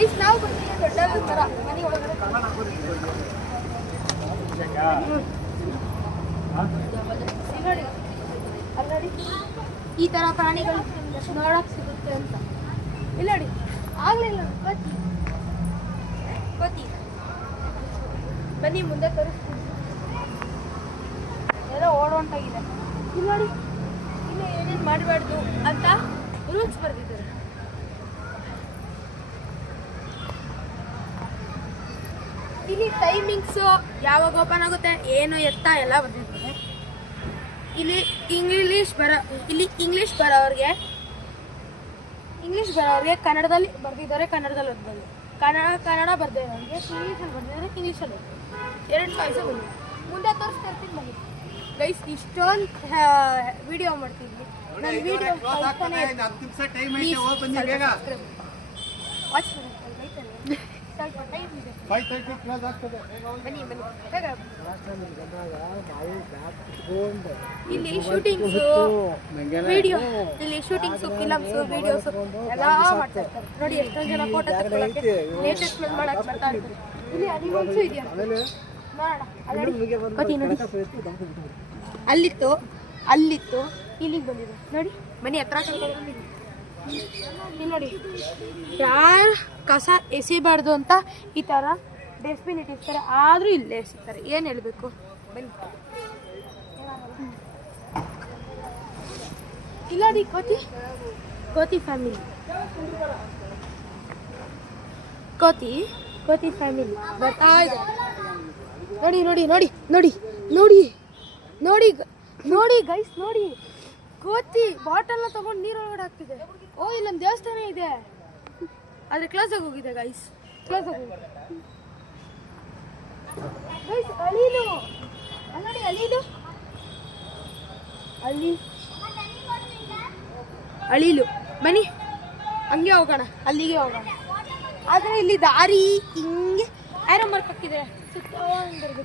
Guys ನಾವು ಬಂದಿದ್ದೀವಿ ದೊಡ್ಡ ಥರ ಮನೆ ಒಳಗಡೆ ನೋಡಿ ಅಲ್ಲಡಿ ಈ ಥರ ಪ್ರಾಣಿಗಳು ನೋಡೋಕೆ ಸಿಗುತ್ತೆ ಅಂತ ಇಲ್ಲ ನೋಡಿ ಆಗಲಿಲ್ಲ ಗೊತ್ತಿ ಬನ್ನಿ ಮುಂದೆ ತೋರಿಸ್ತೀನಿ ಎಲ್ಲ ಓಡೋಂಟಾಗಿದೆ ಇಲ್ಲಿ ನೋಡಿ ಇನ್ನು ಏನೇನು ಮಾಡಬಾರ್ದು ಅಂತ ರೂಲ್ಸ್ ಬರೆದಿದ್ದಾರೆ. ಇಲ್ಲಿ ಟೈಮಿಂಗ್ಸು ಯಾವಾಗ ಓಪನ್ ಆಗುತ್ತೆ ಏನು ಎತ್ತ ಎಲ್ಲ ಬರ್ದಿದ್ದಾರೆ. ಇಲ್ಲಿ ಇಂಗ್ಲೀಷ್ ಬರೋರಿಗೆ ಕನ್ನಡದಲ್ಲಿ ಬರ್ದಿದ್ದಾರೆ, ಕನ್ನಡದಲ್ಲಿ ಓದ್ಬೋದು. ಕನ್ನಡ ಬರ್ದಿರೋರಿಗೆ ಇಂಗ್ಲೀಷಲ್ಲಿ ಬರ್ದಿದ್ದಾರೆ, ಇಂಗ್ಲೀಷಲ್ಲಿ ಎರಡು ಚಾಯ್ಸು ಬಂದಿದೆ. ಮುಂದೆ ತೋರಿಸ್ತಾ ಇರ್ತೀನಿ ಬನ್ನಿ ಗೈಸ್. ಇಷ್ಟೊಂದು ವಿಡಿಯೋ ಮಾಡ್ತಿದ್ವಿ. ನನ್ನ ವಿಡಿಯೋ ವಾಚ್ ಇಲ್ಲಿ ಶೂಟಿಂಗ್ಸು ಫಿಲಮ್ಸು ವಿಡಿಯೋಸು ಎಲ್ಲ ಮಾಡ್ತಾ ಇರ್ತಾರೆ. ನೋಡಿ ಎಷ್ಟೊಂದು ಜನ ಫೋಟೋ ತಗೊಳ್ಳೋಕ್ಕೆ ಲೇಟೆಸ್ಟ್ ಸ್ಮೆಲ್ ಮಾಡಕ್ಕೆ ಬರ್ತಾ ಇರ್ತಾರೆ. ಇಲ್ಲಿ ಅನಿಮಲ್ಸು ಇದೆಯಾ ನೋಡೋಣ. ಅಲ್ಲಿತ್ತು ಇಲ್ಲಿಗೆ ಬಂದಿದೆ ನೋಡಿ. ಮನೆ ಹತ್ರ ಕರ್ಕೊಂಡು ಇಲ್ಲಿ ನೋಡಿ ಯಾರು ಕಸ ಎಸಿಬಾರ್ದು ಅಂತ ಈ ಥರ ಡಸ್ಟ್ಬಿನ್ ಇಟ್ಟಿರ್ತಾರೆ, ಆದರೂ ಇಲ್ಲೇ ಎಸಿತಾರೆ. ಏನು ಹೇಳಬೇಕು ಬನ್ನಿ. ಇಲ್ಲ ನೋಡಿ ಕೋತಿ ಫ್ಯಾಮಿಲಿ ಬರ್ತಾ ಇದೆ. ನೋಡಿ ಗೈಸ್ ನೋಡಿ ಕೋತಿ ಬಾಟಲ್ನ ತಗೊಂಡು ನೀರೊಳಗಡೆ ಹಾಕ್ತಿದೆ. ಓ ಇಲ್ಲೊಂದು ದೇವಸ್ಥಾನ ಇದೆ, ಆದರೆ ಕ್ಲೋಸ್ ಆಗಿ ಹೋಗಿದೆ ಗೈಸ್. ಅಳಿಲು ಬನ್ನಿ ಹಂಗೆ ಹೋಗೋಣ, ಅಲ್ಲಿಗೆ ಹೋಗೋಣ. ಆದರೆ ಇಲ್ಲಿ ದಾರಿ ಹಿಂಗೆ ಆರೋ ಮಾರ್ಕ್ ಹಾಕಿದೆ, ಸುತ್ತಬೇಕು.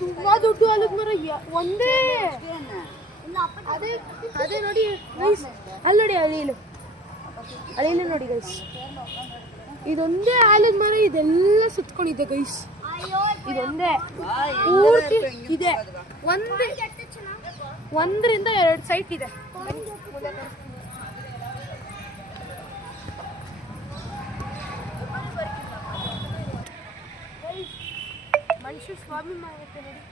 ತುಂಬಾ ದೊಡ್ಡ ಆಲದ ಮರ ಒಂದೇ. ಅದೇ ನೋಡಿ ಗೈಸ್, ಅಲ್ಲಿ ನೋಡಿ ಅಳಿಲು ನೋಡಿ ಗೈಸ್. ಇದೊಂದೇ ಆಲದ ಮರ, ಇದೆಲ್ಲ ಸುತ್ಕೊಂಡಿದೆ ಗೈಸ್. ಇದೊಂದೇ ಪೂರ್ತಿ ಇದೆ. ಒಂದರಿಂದ 2 ಸೈಟ್ ಇದೆ. ಮನುಷ್ಯ ಸ್ವಾಭಿಮಾನ ಆಗುತ್ತೆ ನೋಡಿ.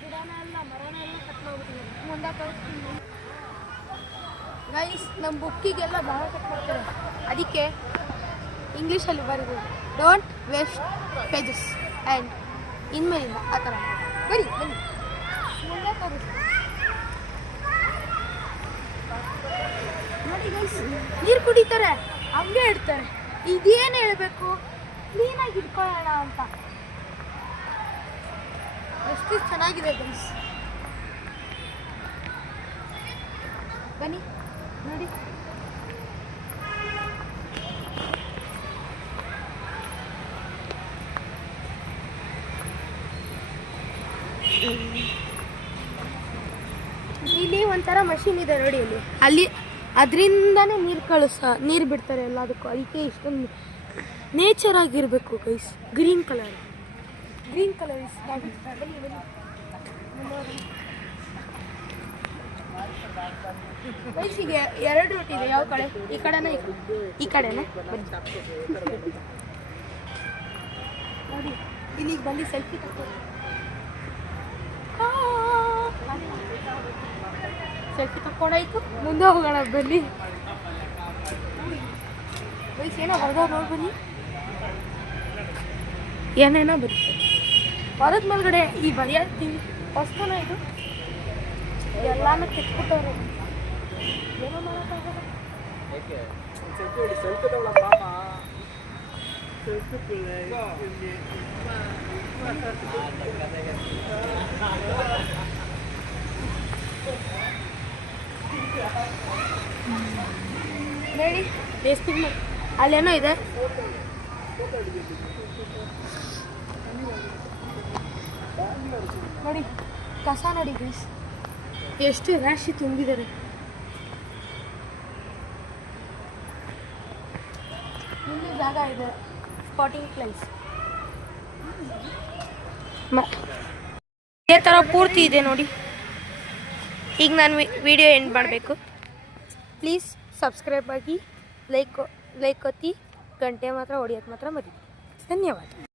ಗಿಡನ ಎಲ್ಲ ಮರನ ಎಲ್ಲ ಕಟ್ ಮಾಡ್ಬಿಟ್ಟಿದ್ದಾರೆ. ಮುಂದೆ ಕಳಿಸ್ತೀನಿ ಗೈಸ್. ನಮ್ಮ ಬುಕ್ಕಿಗೆಲ್ಲ ಭಾಳ ಕಟ್ ಮಾಡ್ತಾರೆ, ಅದಕ್ಕೆ ಇಂಗ್ಲೀಷಲ್ಲಿ ಬರೀಬೋದು ಡೋಂಟ್ ವೇಸ್ಟ್ ಪೇಜಸ್ ಆ್ಯಂಡ್ ಇನ್ಮೇಲಿಂದ ಆ ಥರ ಬನ್ನಿ ಮುಂದೆ ತೋರಿಸ್ತೀನಿ ನೋಡಿ ಗೈಸ್. ನೀರು ಕುಡಿತಾರೆ, ಹಂಗೆ ಇಡ್ತಾರೆ. ಇದೇನು ಹೇಳಬೇಕು, ಕ್ಲೀನಾಗಿ ಇಟ್ಕೊಳ್ಳೋಣ ಅಂತ. ಎಷ್ಟು ಚೆನ್ನಾಗಿದೆ ಗೈಸ್, ಬನ್ನಿ ನೋಡಿ. ಇಲ್ಲಿ ಒಂಥರ ಮಷೀನ್ ಇದೆ ನೋಡಿ, ಅಲ್ಲಿ ಅದರಿಂದನೇ ನೀರು ಬಿಡ್ತಾರೆ ಎಲ್ಲದಕ್ಕೂ. ಅದಕ್ಕೆ ಇಷ್ಟೊಂದು ನೇಚರ್ ಆಗಿರಬೇಕು ಗೈಸ್. ಗ್ರೀನ್ ಕಲರ್ ಗೈಸಿಗೆ 2 ರೂಟ್ ಇದೆ. ಯಾವ ಕಡೆ? ಈ ಕಡೆನಾ ಈ ಕಡೆನಾ? ನೋಡಿ ಇಲ್ಲಿಗೆ ಬಂದು ಸೆಲ್ಫಿ ತಕ್ಕೊಂಡಾಯ್ತು. ಮುಂದೆ ಹೋಗೋಣ ಬನ್ನಿ ಗೈಸ್. ಏನೋ ಬರ್ದವ್ರು ನೋಡಿ ಬನ್ನಿ, ಏನೇನೋ ಬರುತ್ತೆ ಹೊರದ ಮೇಲ್ಗಡೆ. ಈ ಬರೆಯೋದು ವಸ್ತುನ ಇದು ಎಲ್ಲಾನು ಕೆತ್ಬಿಟ್ಟವ್ರೆ, ಏನೋ ಮಾಡೋಕ್ಕಾಗಲ್ಲ. ನೋಡಿ ಡಸ್ಟ್ಬಿನ್ ಅಲ್ಲೇನೋ ಇದೆ. ನೋಡಿ ಕಸ ನೋಡಿ ಗೈಸ್, ಎಷ್ಟು ರಾಶಿ ತುಂಬಿದ್ದಾರೆ. ಮುಂದೆ ಜಾಗ ಇದೆ, ಸ್ಪಾಟಿಂಗ್ ಪ್ಲೇಸ್. ಇದೇ ಥರ ಪೂರ್ತಿ ಇದೆ ನೋಡಿ. ಈಗ ನಾನು ವಿಡಿಯೋ ಎಂಡ್ ಮಾಡಬೇಕು. ಪ್ಲೀಸ್ ಸಬ್ಸ್ಕ್ರೈಬ್ ಆಗಿ, ಲೈಕ್ ಒತ್ತಿ, ಗಂಟೆ ಮಾತ್ರ ಹೊಡಿಯೋಕ್ಕೆ ಮಾತ್ರ ಮರಿ. ಧನ್ಯವಾದ.